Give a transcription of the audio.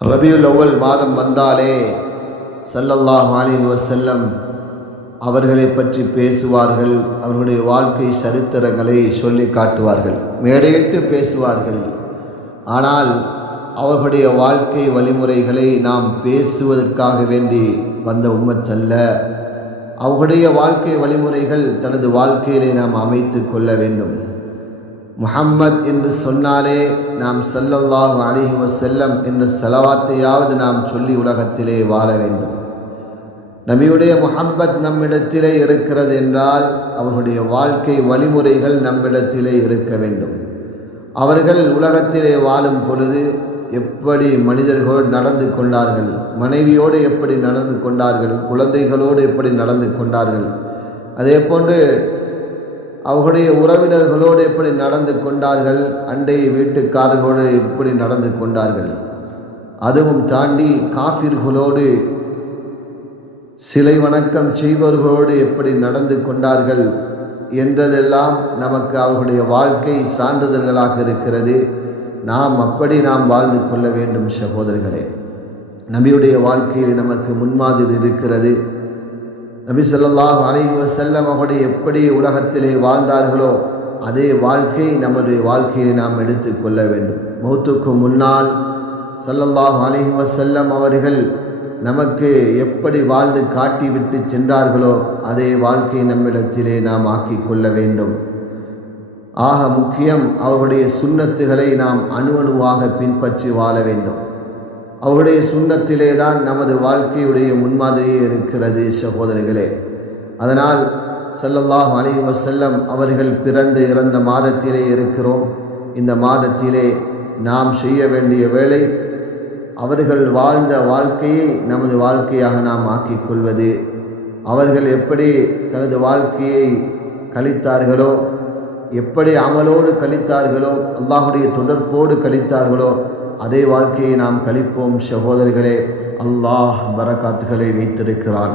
ரபியுல் அவ்வல் மாதம் வந்தாலே ஸல்லல்லாஹு அலைஹி வஸல்லம் அவர்களை பற்றி பேசுவார்கள். அவர்களுடைய வாழ்க்கை சரித்திரங்களை சொல்லி காட்டுவார்கள், மேடையிட்டு பேசுவார்கள். ஆனால் அவர்களுடைய வாழ்க்கை வழிமுறைகளை நாம் பேசுவதற்காக வேண்டி வந்த உம்மத் அல்ல. அவர்களுடைய வாழ்க்கை வழிமுறைகள் தனது வாழ்க்கையிலே நாம் அமைத்து கொள்ள வேண்டும். முஹம்மத் என்று சொன்னாலே நாம் ஸல்லல்லாஹு அலைஹி வஸல்லம் என்ற ஸலவாத்தையாவது நாம் சொல்லி உலகத்திலே வாழ வேண்டும். நபியுடைய முஹப்பத் நம்மிடத்திலே இருக்கிறது என்றால் அவர்களுடைய வாழ்க்கை வழிமுறைகள் நம்மிடத்திலே இருக்க வேண்டும். அவர்கள் உலகத்திலே வாழும் பொழுது எப்படி மனிதர்களோடு நடந்து கொண்டார்கள், மனைவியோடு எப்படி நடந்து கொண்டார்கள், குழந்தைகளோடு எப்படி நடந்து கொண்டார்கள், அதே போன்று அவர்களுடைய உறவினர்களோடு எப்படி நடந்து கொண்டார்கள், அண்டை வீட்டுக்காரர்களோடு எப்படி நடந்து கொண்டார்கள், அதுவும் தாண்டி காஃபிர்களோடு சிலை வணக்கம் செய்பவர்களோடு எப்படி நடந்து கொண்டார்கள் என்றதெல்லாம் நமக்கு அவர்களுடைய வாழ்க்கை சான்றிதழ்களாக இருக்கிறது. நாம் வாழ்ந்து கொள்ள வேண்டும் சகோதரர்களே. நபியுடைய வாழ்க்கையில் நமக்கு முன்மாதிரி இருக்கிறது. நபி ஸல்லல்லாஹு அலைஹி வஸல்லம் அவர்கள் எப்படி உலகத்திலே வாழ்ந்தார்களோ அதே வாழ்க்கை நம்முடைய வாழ்க்கையை நாம் எடுத்து கொள்ள வேண்டும். மௌத்துக்கு முன்னால் ஸல்லல்லாஹு அலைஹி வஸல்லம் அவர்கள் நமக்கு எப்படி வாழ்ந்து காட்டிவிட்டு சென்றார்களோ அதே வாழ்க்கை நம்மிடத்திலே நாம் ஆக்கி கொள்ள வேண்டும். ஆக முக்கியம் அவர்களுடைய சுன்னத்துகளை நாம் அணுவாக பின்பற்றி வாழ வேண்டும். அவருடைய சுன்னத்திலே தான் நமது வாழ்க்கையுடைய முன்மாதிரியே இருக்கிறது சகோதரிகளே. அதனால் ஸல்லல்லாஹு அலைஹி வஸல்லம் அவர்கள் பிறந்து இறந்த மாதத்திலே இருக்கிறோம். இந்த மாதத்திலே நாம் செய்ய வேண்டிய வேலை அவர்கள் வாழ்ந்த வாழ்க்கையை நமது வாழ்க்கையாக நாம் ஆக்கிக் கொள்வது. அவர்கள் எப்படி தனது வாழ்க்கையை கழித்தார்களோ, எப்படி அமலோடு கழித்தார்களோ, அல்லாஹுடைய தொடர்போடு கழித்தார்களோ அதே வாழ்க்கையை நாம் கழிப்போம் சகோதரிகளே. அல்லாஹ் பரக்காத்துகளை வைத்திருக்கிறான்.